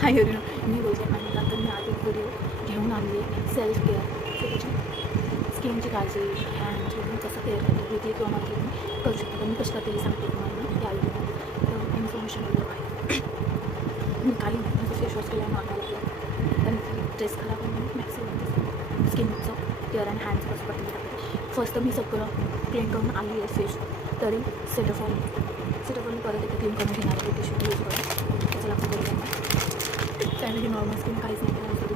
हाय मी बोलते आणि आता मी आज एक व्हिडिओ घेऊन आणली आहे सेल्फ केअर. सो त्याची स्किनची काळजी हँड तुम्ही कसं केअर करते वेगळी किंवा मागे तुम्ही करू शकता. मी कशी करते हे सांगते तुम्हाला या व्हिडिओमध्ये. तर इन्फॉर्मेशन व्हिडिओ आहे. मी काही नाही जसं फेस वॉश केला नॉर्मल आपलं त्यानंतर ड्रेस खराब म्हणून मॅक्सिमम स्किनचं केअर अँड हँड्स कसं करते टाकते. फर्स्ट तर मी सगळं क्लीन करून आली आहे फेस. तरी सेटअपॉल मी परत एकदा क्लीन करून घेणार आहे. टिश्यू यूज करून त्याचं लागतं करून त्यामध्ये नॉर्मल स्किन काहीच नाही केलं असतं.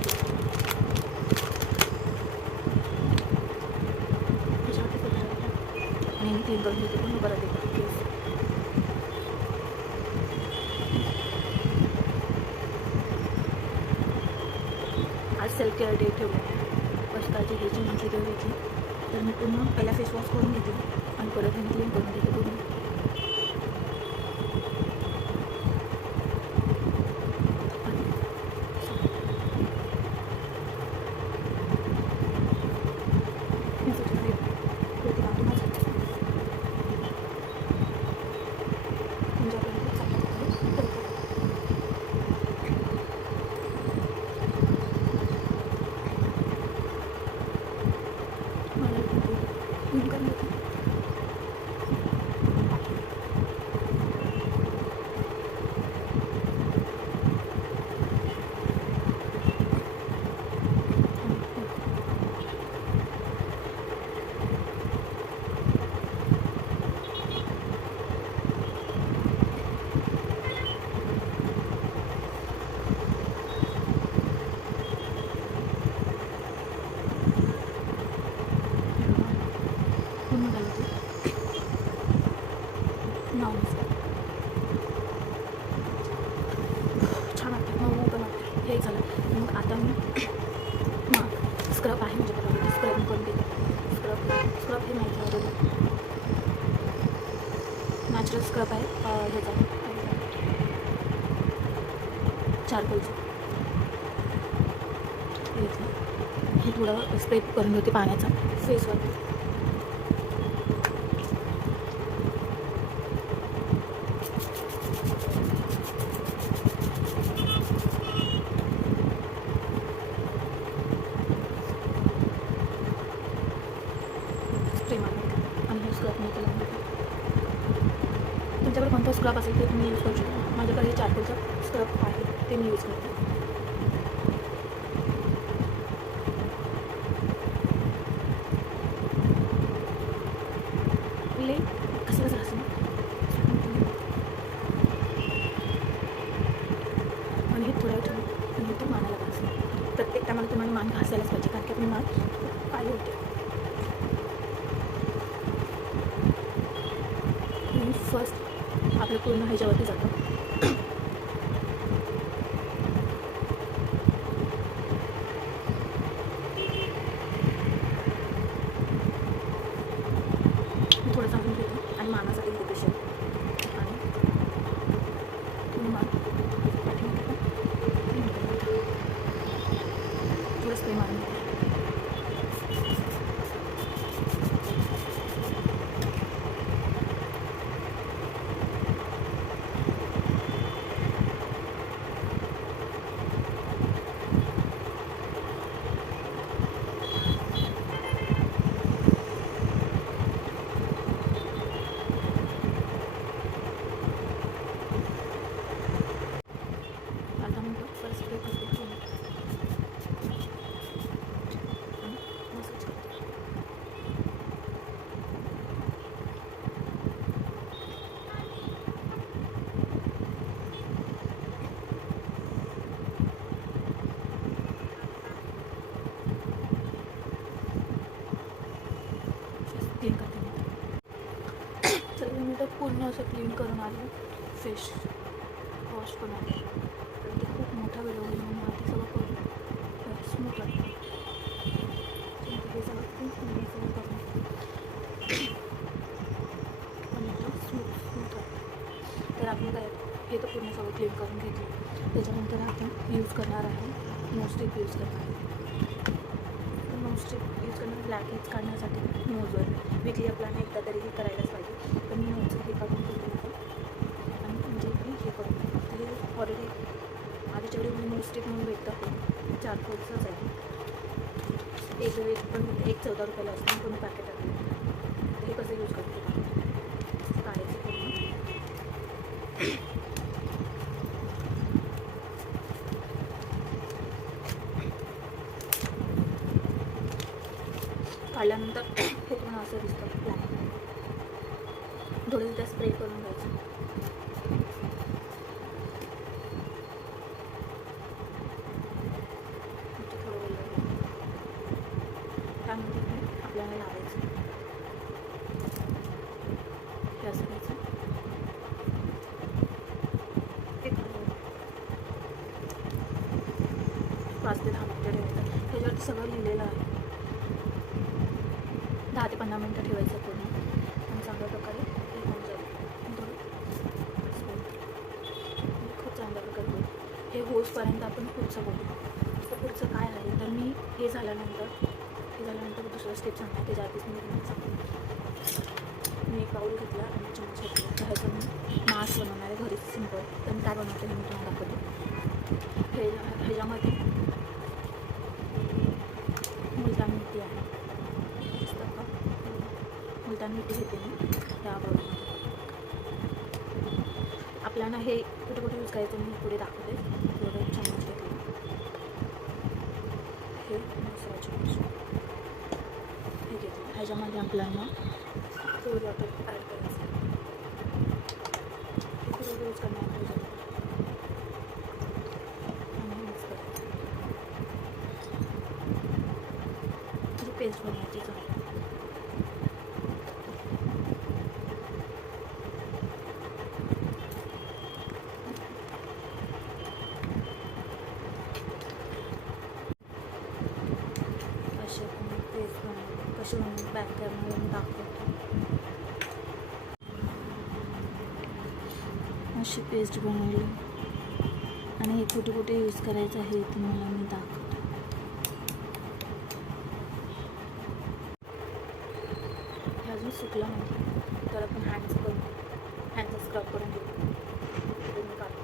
आणि मी क्लीन करून घेते पण परत एकदा केस. आज सेल्फ केअर डे ठेवला आहे. कशी काळजी घ्यायची म्हटली तर घ्यायची. तर मी पूर्ण पहिला फेस वॉश करून घेते आणि परत मी क्लीन करून घेते पूर्ण. छान वाटतं मऊ पण वाटतं. हे झालं मग आता मी स्क्रब आहे माझ्याकडे. स्क्रब करून देते. स्क्रब हे माहिती नॅचरल स्क्रब आहे ह्याचा चारकोलचं. हे थोडं स्प्रे करून घेते पाण्याचा फेसवर. स्प्रे मारून आणि हे स्क्रब मी लावून देते. तुमच्याकडे कोणता स्क्रब असेल ते तुम्ही यूज करू शकता. माझ्याकडे हे चारकोलचं स्क्रब आहे ते मी यूज करते. कसं असं आणि हे थोड्या वेळ आणि तो मानाला घास. प्रत्येक टायमाला तुम्हाला मान घासायलाच पाहिजे कारण की आपली मान काळी होते. आणि फर्स्ट आपलं पूर्ण ह्याच्यावरती जातं थोडं चांगलं घेते आणि मानासाठी घेते शेल आणि मान थोडं स्प्रे मारून घेते. क्लीन करते मी. तर मी तर पूर्ण असं क्लीन करून आले. फेस वॉश करून आले. तर ते खूप मोठा व्हिडिओ होईल म्हणून मला ते सगळं करून स्मूथ वाटतं. हे सगळं खूप सगळं करून पण एकदम स्मूथ वाटतं. तर आपण काय हे तर पूर्ण सगळं क्लीन करून घेतलं. त्याच्यानंतर आपण यूज करणार आहे नोस्टिक यूज करणार आहे. नोस्टिक यूज करणं ब्लॅक हेड्स काढण्यासाठी नोजवर वीकली आपल्याला एकदा तरी हे करायलाच पाहिजे. तर मी नोजचं हे काढून घेतलं आणि म्हणजे मी हे करून ते ऑलरेडी आधी जेवढे लिपस्टिक म्हणून भेटतं, चारकोलचंच आहे. एक 14 रुपयाला असतं, पूर्ण पॅकेट आहे. हे कसं यूज करते काढायचं पूर्ण. काढल्यानंतर हे पूर्ण असं दिसतं ब्लॅक. थोडं तिथे स्प्रे करून घ्यायचं. त्यानंतर आपल्याला लावायचं हे असं घ्यायचं. एक 5 ते 10 मिनटं ठेवायचं. त्याच्यावरती सगळं लिहिलेलं आहे. 10 ते 15 मिनटं ठेवायचं पूर्ण आणि चांगल्या प्रकारे हे होऊन जाईल. खूप चांगल्या प्रकारे होईल. हे होसपर्यंत आपण पुढचं बघू. तर पुढचं काय आहे तर मी हे झाल्यानंतर दुसरं स्टेप सांगणार. त्याच्या आधीच मी तुम्हाला सांगते. मी एक बाउल घेतला आणि चमच घेतला. तर ह्याचं मी मास्क बनवणार आहे घरीच सिंपल. तर मी काय बनवते हे मी तुम्हाला दाखवते. ह्याच्यामध्ये मुलतानी मिठी आहे. दिसतं का? मुलतानी मिठी घेते मी ह्या बाउलमध्ये. आपल्याला हे कुठे कुठे यूज करायचं मी पुढे दाखवते. थोडं चमच घेतलं. हे दुसरा चमच हे घेतलं. ह्याच्यामध्ये आपल्याला कोल्ड वॉटर ॲड करायचं. हे थोडं यूज करणार आणि मिक्स करायचं. जी पेस्ट बनवायची चांगली. कशी म्हणून बॅक कॅमेरा मी दाखवतो. अशी पेस्ट बनवली आणि हे कुठे कुठे यूज करायचं आहे तुम्हाला मी दाखवतो. हे अजून सुकलं नाही तर आपण हँडचं स्क्रब करून घेऊ. मी काढतो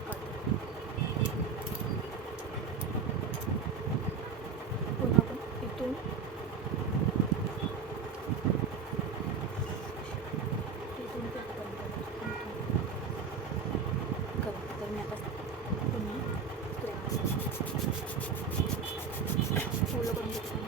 पुन्हा आपण इथून पूर्ण करून घेतो.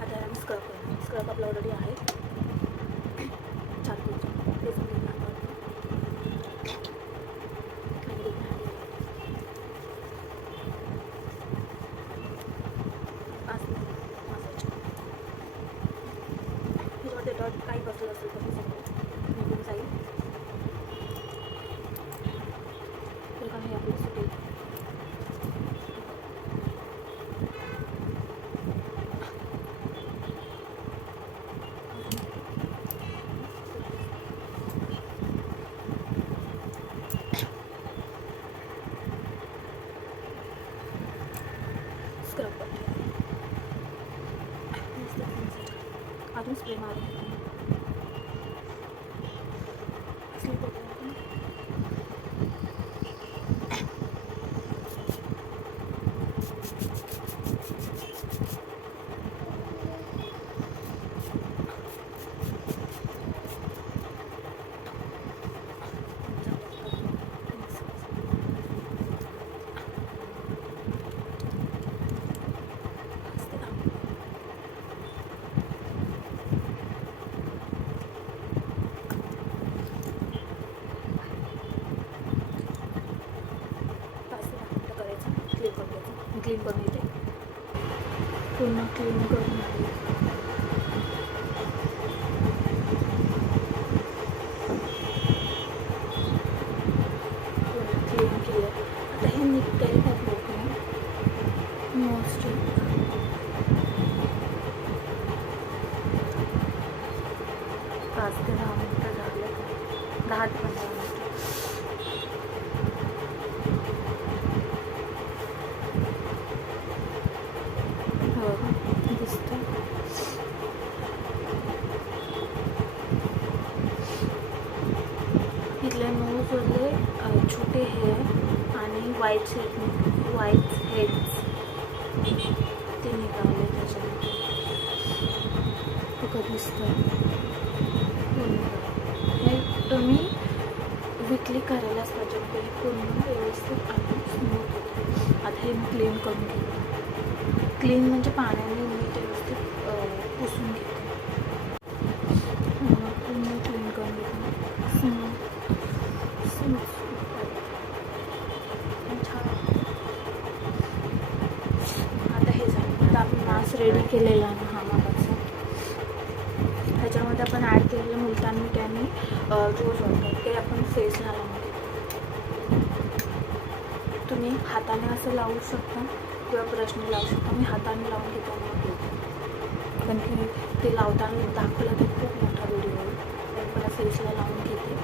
आता आम्ही स्क्रब आपला ऑलरेडी आहे. काही बसलं असेल तर हे सगळं निघून जाईल. तर काही आपलं सुटेल. स्क्रब अजून स्प्रे मारून क्लीन करून येते. पूर्ण क्लीन करून क्लीन केलं. आता हे निघतंय त्यात लोक मोस्ट 5 ते 10 मिनटं झाले, 10 ते 15 मिनटं. हो दिसतं. इथले नोजवरले छोटे हेअर आणि व्हाईट हेड्स ते निघाले त्याच्यामध्ये. बघा दिसतं. हे तुम्ही वीकली करायलाच पाहिजे, म्हणजे हे पूर्ण व्यवस्थित आणि स्मूथ होतं. आता हे मी क्लीन करून घेते. क्लीन म्हणजे पाण्याने मी व्यवस्थित पुसून घेते. पूर्ण क्लीन करून घेते. स्मूथ छान. आता हे झालं. आता आपण मास्क रेडी केलेला आहे हा मागाचा. ह्याच्यामध्ये आपण ॲड केलेलं मुलतान मिठी आणि रोज वॉटर ते आपण फेसला लावून घेतो. तुम्ही हाताने असं लावू शकता किंवा ब्रशने लावू शकता. मी हाताने लावून घेतो. कारण की ते लावताना दाखवलं तर खूप मोठा व्हिडिओ होईल. तर मला फेसला लावून घेते.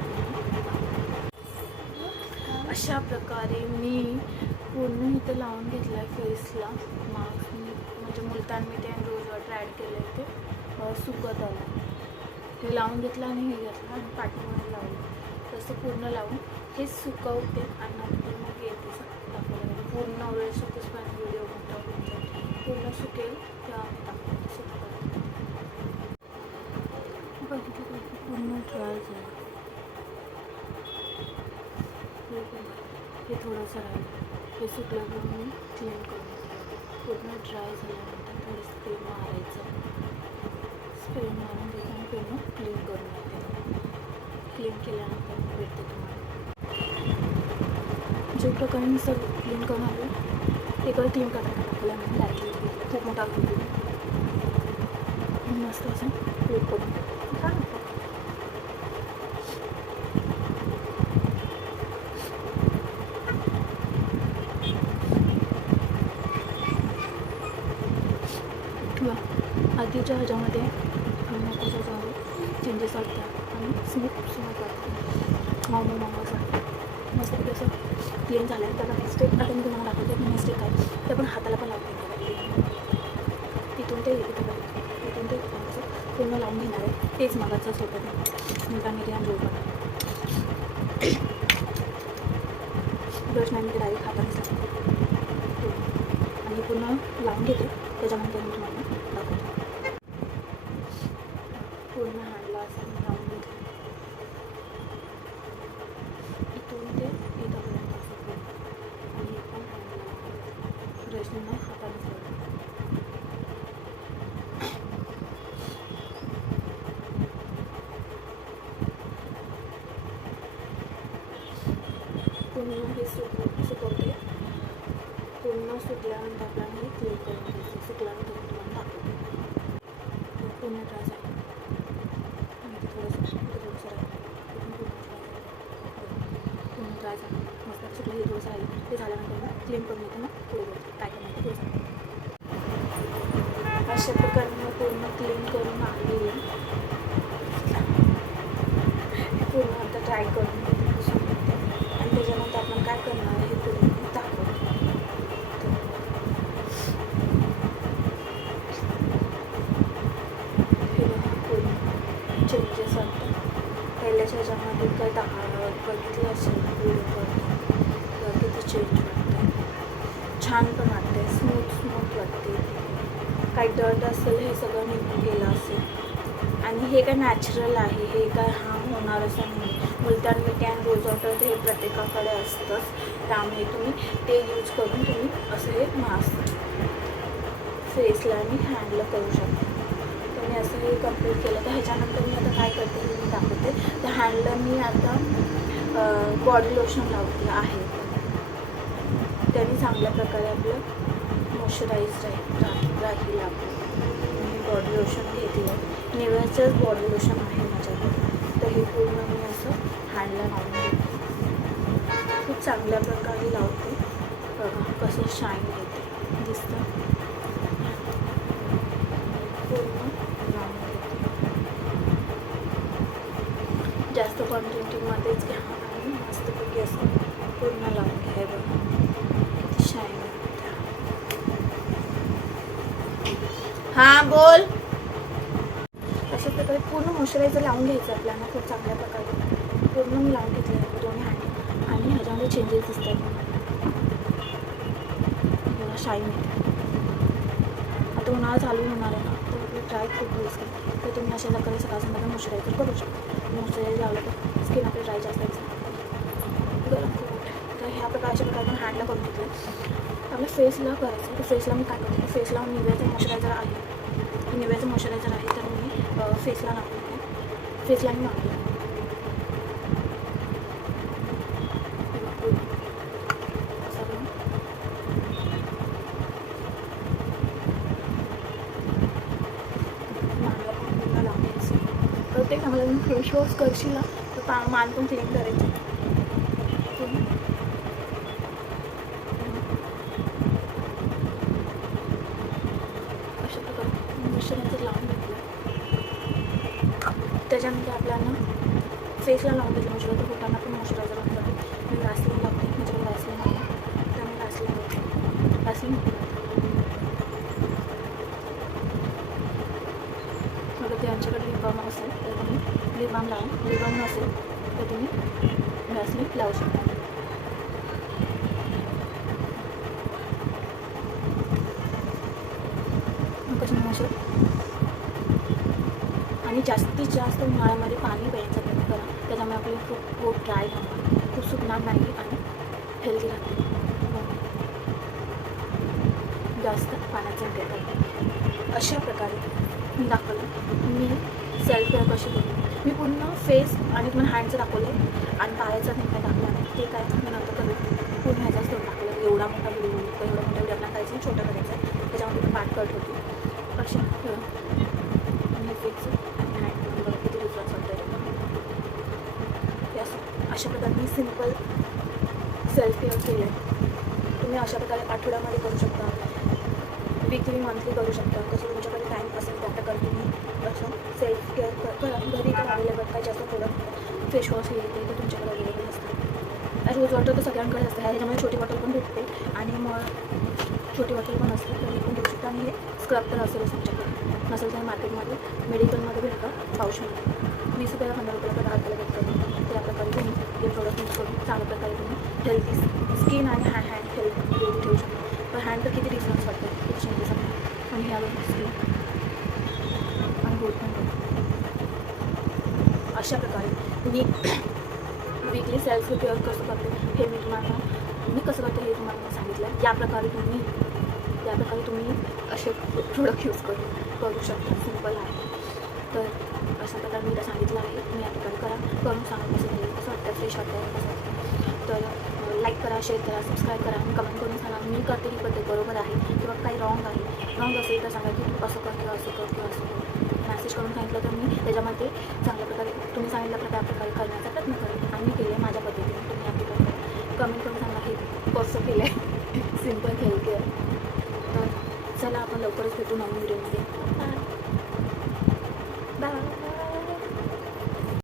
अशा प्रकारे मी पूर्ण इथं लावून घेतलं आहे फेसला मास्क. म्हणजे मुलतान मिठी आणि रोज वॉटर ॲड केलं आहे ते सुकत आलं. ते लावून घेतलं आणि हे घेतलं आणि पाठीमध्ये लावलं. तसं पूर्ण लावून हे सुकवते आणि नंतर मग येते दाखवलं. पूर्ण वेळ सुकूसपर्यंत व्हिडिओ मोठा होऊन जाईल. पूर्ण सुकेल तेव्हा दाखवते सुकत. बघितलं पूर्ण ड्राय झालं. हे थोडंसं राहिलं. हे सुकल्यावर मी क्लीन करून घेतलं. पूर्ण ड्राय झाल्यानंतर थोडं स्प्रे मारायचं. स्प्रे मारून घेते आणि पूर्ण क्लीन करून घेते. क्लीन केल्यानंतर मी भेटते तुम्हाला. जे प्रकारे मी सगळं क्लीन करून आलो ते क्लीन करायला टाकलं म्हणून डायरेक्टली खूप मोठा व्हिडिओ मस्त असं क्लीन करून छान होतं. आधीच्या ह्याच्यामध्ये ह्याच्यामध्ये चेंजेस वाटतात आणि स्मूथ वाटतं. मॉम असं मस्त असं क्लीन झालं आहे. त्याचा मिस्टेक आता मी तुम्हाला दाखवते की मिस्टेक आहे ते पण हाताला पण लावून घेणार. तिथून ते तिथून ते पूर्ण लावून घेणार आहे. तेच मागाचंच होतं. मुलतान मिठी आणि रोज वॉटर. ब्रश नाही मी डायरेक्ट हातानेच लावते आणि पूर्ण लावून घेते. त्याच्यानंतर मी तुम्हाला दाखवते. पूर्ण हँडला असं लावून घेतलं. इथून ते इथंपर्यंत असं पूर्ण आणि हे पण हँडला ब्रशने नाही हातानेच लावलं. पूर्ण हे सुकवते. पूर्ण सुकल्यानंतर आपल्याला हे क्लीन करून घ्यायचं. सुकल्यानंतर मी तुम्हाला दाखवते. पूर्ण ड्राय झालं आणि थोडंसं पूर्ण ड्राय झालं. मस्त सुकलं. हे थोडंसं राहिलं. ते झाल्यानंतर मग क्लीन करून घेते. मग पुढे काय करायचं ते सांगते. अशा प्रकारे मग पूर्ण क्लीन करून आली. पूर्ण आता ट्राय करून घेते पुसून घेते आणि त्याच्यानंतर आपण काय करणार आहे हे पुढे दाखवते. चेंजेस वाटतं. पहिल्याच्या ह्याच्यामध्ये काय बघितलं असेल व्हिडिओ करतो किती चेंज वाटतं. छान पण वाटते. स्मूथ वाटते. काही डर्ट असेल हे सगळं निघून गेलं असेल आणि हे काय नॅचरल आहे. हे काय हार्म होणार असं नाही. मुलतान मिठी आणि रोज वॉटर ते प्रत्येकाकडे असतंच. त्यामुळे तुम्ही ते यूज करून तुम्ही असं हे मास्क फेसला आणि हँडला करू शकता. मी असं हे कंप्लीट केलं. तर ह्याच्यानंतर मी आता काय करते हे मी दाखवते. तर हँडला मी आता बॉडी लोशन लावलेलं आहे. त्याने चांगल्या प्रकारे आपलं मॉइश्चराईज राहील आपलं. मी बॉडी लोशन घेतलं. निव्याचंच बॉडी लोशन आहे माझ्याकडे. तर हे पूर्ण मी असं हँडला लावून घेते. खूप चांगल्या प्रकारे लावते. बघा कसं शाईन येते दिसतं. पूर्ण लावून घेते. जास्त क्वांटिटीमध्येच घ्या आणि मस्तपैकी असं पूर्ण लावून घ्या. बघा किती शाईन होत्या. हां बोल. अशा प्रकारे पूर्ण मॉइश्चरायझर लावून घ्यायचं आपल्याला खूप चांगल्या प्रकारे. पूर्ण मी लावून घेतलं आहे दोन्ही हात आणि ह्याच्यामध्ये चेंजेस दिसतात मला शाईन येते. आता उन्हाळा चालू होणार आहे ना तर आपली ड्राय खूप दिसते तर तुम्ही अशा प्रकारे सकाळ संध्याकाळी मॉइश्चरायझर करू शकता. मॉइश्चरायझर लावलं तर स्किन आपली ड्राय जास्त दिसते. गरम खूप तर ह्या प्रकारे अशा प्रकारे आपण हँडला करून घेतलं. आपल्या फेसला करायचं तर फेसला मी काय करते फेसला निव्याचं मॉइश्चरायझर आहे. निव्याचं मॉइश्चरायझर आहे तर मी फेसला लावते. फेसला मी मागते प्रत्येक आम्हाला फेस वॉश करशील ना तर मान पण क्लीन करायचं. अशा प्रकारे मॉइश्चरायझर लावून घेतलं. त्याच्यानंतर आपल्याला फेसला लावून द्यायचं मॉइश्चरायझर. होताना पण मॉइश्चरायझर लावून जाते. मी वॅसलीन लावते. माझ्याकडे वॅसलीन आहे तर मी वॅसलीन लावते. वॅसलीन अगर ते आमच्याकडे लिप बाम असेल तर तुम्ही लिप बाम लावा. लिप बाम नसेल तर तुम्ही वॅसलीन लावू शकता. कशी आणि जास्तीत जास्त उन्हाळ्यामध्ये पाणी प्यायचं प्रयत्न करा. त्याच्यामुळे आपली खूप ड्राय राहणार, खूप सुकणार नाही आणि हेल्दी राहते. जास्त पाण्याचा इंटेक करते. अशा प्रकारे मी दाखवलं मी सेल्फ केअर कशी केली. मी पूर्ण फेस आणि पूर्ण हँडचं दाखवलं आहे आणि पायाचं नाही काय दाखवलं नाही. ते काय मी नंतर करेल. पूर्ण ह्याचाच तेवढं दाखवलं. एवढा मोठा व्हिडिओ एवढा मोठा व्हिडिओ आपल्याला करायचं छोटा करायचं आहे. त्याच्यामध्ये पण पार्ट कट होती. अशा आणि फेस आणि हँडमध्ये बघा किती डिफरन्स वाटतं. अशा प्रकारे मी सिम्पल सेल्फ केअर केलं आहे. तुम्ही अशा प्रकारे आठवड्यामध्ये करू शकता, वीकली मंथली करू शकता. कसं तुमच्याकडे टाईम असेल त्या प्रकारे तुम्ही असं सेल्फ केअर करा. घरी पण अवेलेबल काय जास्त प्रोडक्ट फेस वॉश येते ते तुमच्याकडे अवेलेबल असतात. रोज वॉटर तर सगळ्यांकडे असतं. ह्याच्यामध्ये छोटी बॉटल पण भेटते आणि मग छोटी बॉटल पण असते तर पण घेऊ शकता. आणि हे स्क्रब तर असेलच तुमच्याकडे. नसेल तर मार्केटमध्ये मेडिकलमध्ये भेटतं पाऊचमध्ये. 20 रुपयाला 15 रुपयाला 10 रुपयाला भेटतं. त्या प्रकारे तुम्ही हे प्रोडक्ट यूज करून चांगल्या प्रकारे तुम्ही हेल्दी स्किन आणि हँड हेल्थ ठेवू शकता. पण हँड तर किती डिफरन्स वाटतं किती चेंजेस असतात. आणि ह्या स्किन आणि गोड पण अशा प्रकारे मी वीकली सेल्फ केअर कसं करते हे मी कसं करते हे तुम्हाला सांगितलं आहे. या प्रकारे तुम्ही असे प्रोडक्ट यूज करू शकता. सिम्पल आहे. तर अशा प्रकारे मी सांगितलं आहे. तुम्ही या प्रकारे करून सांगा कसं वाटतं फ्रेश वाटतं कसं वाटतं. तर लाईक करा, शेअर करा, सबस्क्राईब करा आणि कमेंट करून सांगा मी करते ही पद्धत बरोबर आहे किंवा काही रॉंग असेल तर सांगा की तू असं कर किंवा असं कर किंवा असं कर. मॅसेज करून सांगितलं तर मी त्याच्यामध्ये चांगल्या प्रकारे तुम्ही सांगितलं त्या प्रकारे करण्याचा प्रयत्न करेन आणि मी केले माझ्या पद्धतीने. तुम्ही या प्रकारे कमेंट करून सांगा हे कसं केलं आहे सिम्पल हेल्थ केअर. तर चला आपण लवकरच भेटू नवीन व्हिडिओमध्ये. Bye bye.